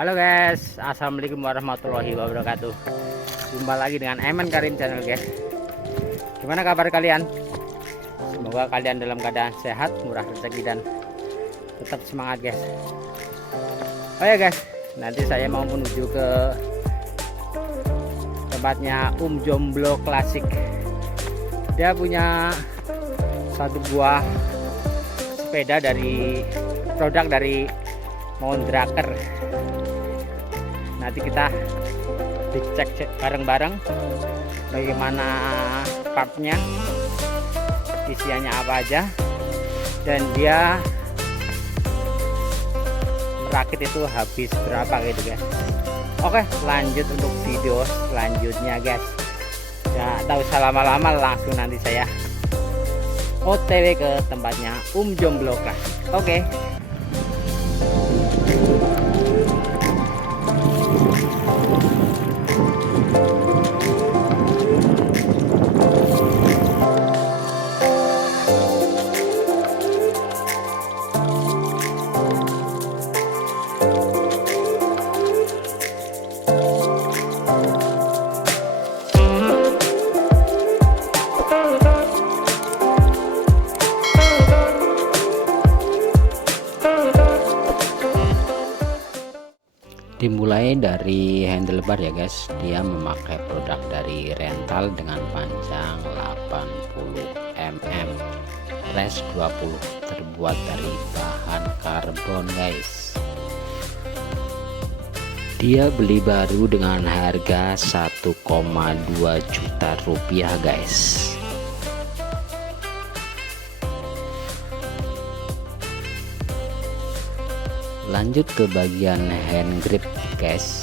Halo guys, assalamualaikum warahmatullahi wabarakatuh. Jumpa lagi dengan Eman Karim channel guys. Gimana kabar kalian? Semoga kalian dalam keadaan sehat, murah rezeki dan tetap semangat guys. Oh ya guys, nanti saya mau menuju ke tempatnya Jomblo Klasik. Dia punya satu buah sepeda dari produk dari Mondraker. Nanti kita dicek bareng-bareng bagaimana partnya, isiannya apa aja, dan dia merakit itu habis berapa gitu guys. Oke, lanjut untuk video selanjutnya guys. Ya, tak usah lama-lama, langsung nanti saya OTW ke tempatnya Jomblo Klasik. Oke. Dimulai dari handlebar ya guys, dia memakai produk dari rental dengan panjang 80 mm, res 20, terbuat dari bahan karbon guys. Dia beli baru dengan harga 1,2 juta rupiah guys. Lanjut ke bagian hand grip guys,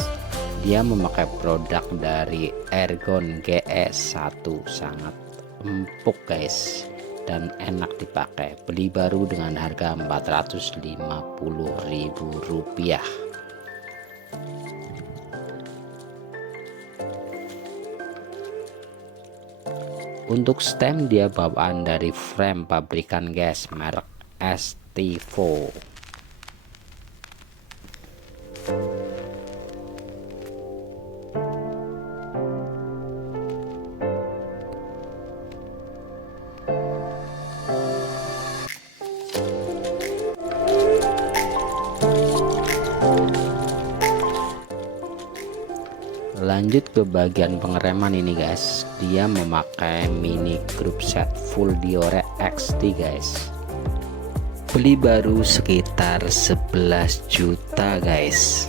dia memakai produk dari Ergon GS1, sangat empuk guys dan enak dipakai. Beli baru dengan harga Rp450.000. Untuk stem dia bawaan dari frame pabrikan guys, merek Estivo. Lanjut ke bagian pengereman ini guys, dia memakai mini group set full Diore XT guys. Beli baru sekitar 11 juta guys.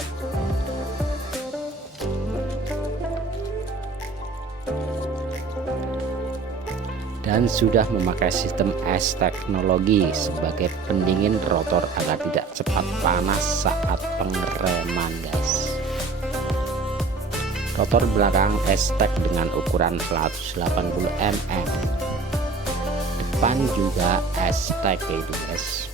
Dan sudah memakai sistem S teknologi sebagai pendingin rotor agar tidak cepat panas saat pengereman guys. Rotor belakang S-Tech dengan ukuran 180 mm. Depan juga S-Tech itu guys.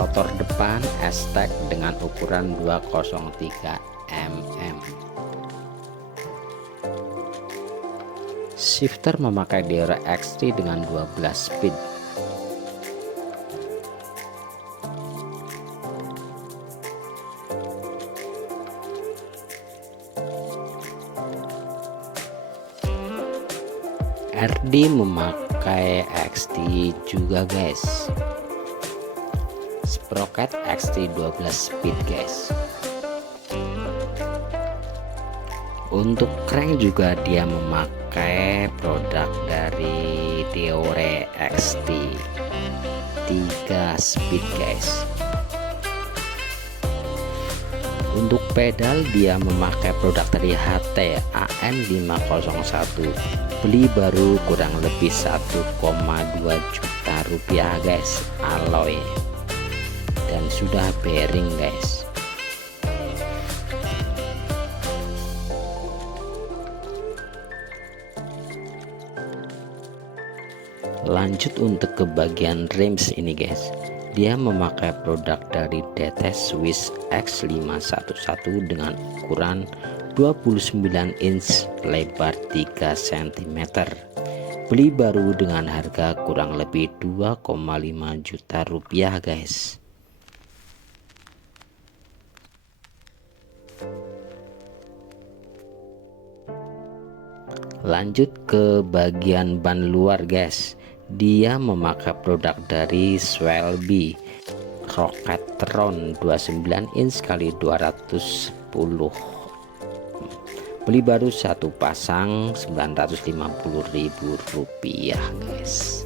Rotor depan S-Tech dengan ukuran 203 mm. Shifter memakai Diore XT dengan 12 speed. RD memakai XT juga guys. Sprocket XT 12 speed guys. Untuk crank juga dia memakai produk dari Diore XT 3 speed guys. Untuk pedal dia memakai produk dari HT AN501. Beli baru kurang lebih 1,2 juta rupiah guys, alloy dan sudah bearing guys. Lanjut untuk ke bagian rims ini guys, dia memakai produk dari DT Swiss X511 dengan ukuran 29 inch, lebar 3 cm. beli baru dengan harga kurang lebih 2,5 juta rupiah guys. Lanjut ke bagian ban luar guys, dia memakai produk dari Swelby Rocketron 29 inch kali 210, beli baru satu pasang 950.000 rupiah guys.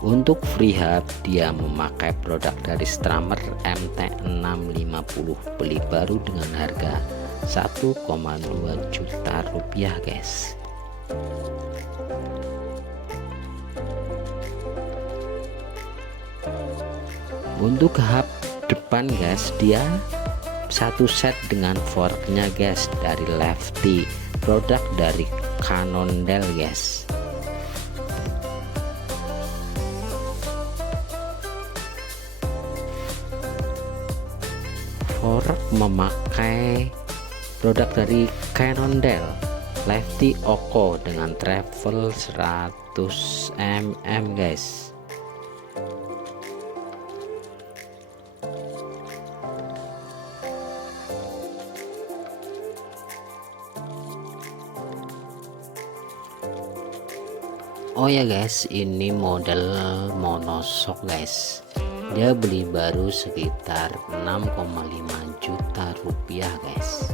Untuk freehub dia memakai produk dari Stramer MT650, beli baru dengan harga 1,2 juta rupiah guys. Untuk hub depan guys, dia satu set dengan forknya guys dari Lefty, produk dari Cannondale guys. Fork memakai produk dari Cannondale Lefty Oko dengan travel 100 mm guys. Oh ya guys, ini model monoshock guys. Dia beli baru sekitar 6,5 juta rupiah guys.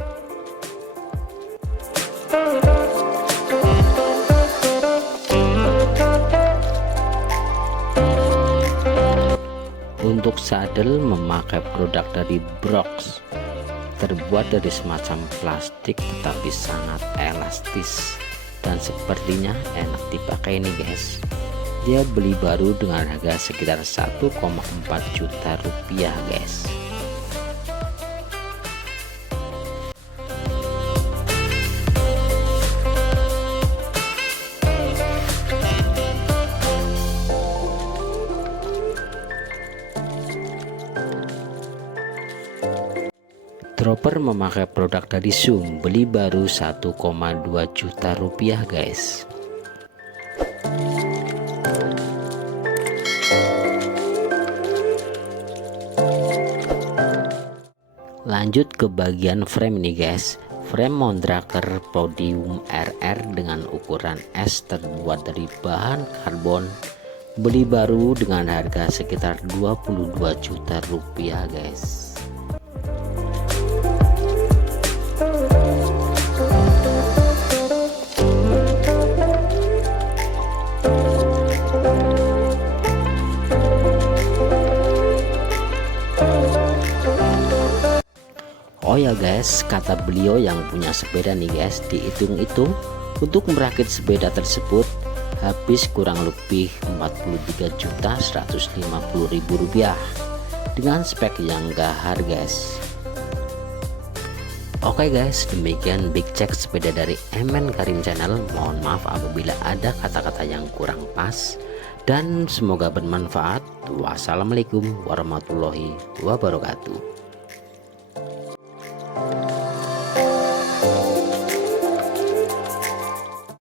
Untuk sadel memakai produk dari Brox, terbuat dari semacam plastik tetapi sangat elastis dan sepertinya enak dipakai nih guys. Dia beli baru dengan harga sekitar 1,4 juta rupiah guys. Dropper memakai produk dari Zoom, beli baru 1,2 juta rupiah guys. Lanjut ke bagian frame nih guys. Frame Mondraker Podium RR dengan ukuran S terbuat dari bahan karbon, beli baru dengan harga sekitar 22 juta rupiah guys. Oh ya guys, kata beliau yang punya sepeda nih guys, dihitung itu untuk merakit sepeda tersebut habis kurang lebih 43.150.000 rupiah dengan spek yang gahar guys. Oke guys, demikian big check sepeda dari MN Karim Channel. Mohon maaf apabila ada kata-kata yang kurang pas dan semoga bermanfaat. Wassalamualaikum warahmatullahi wabarakatuh.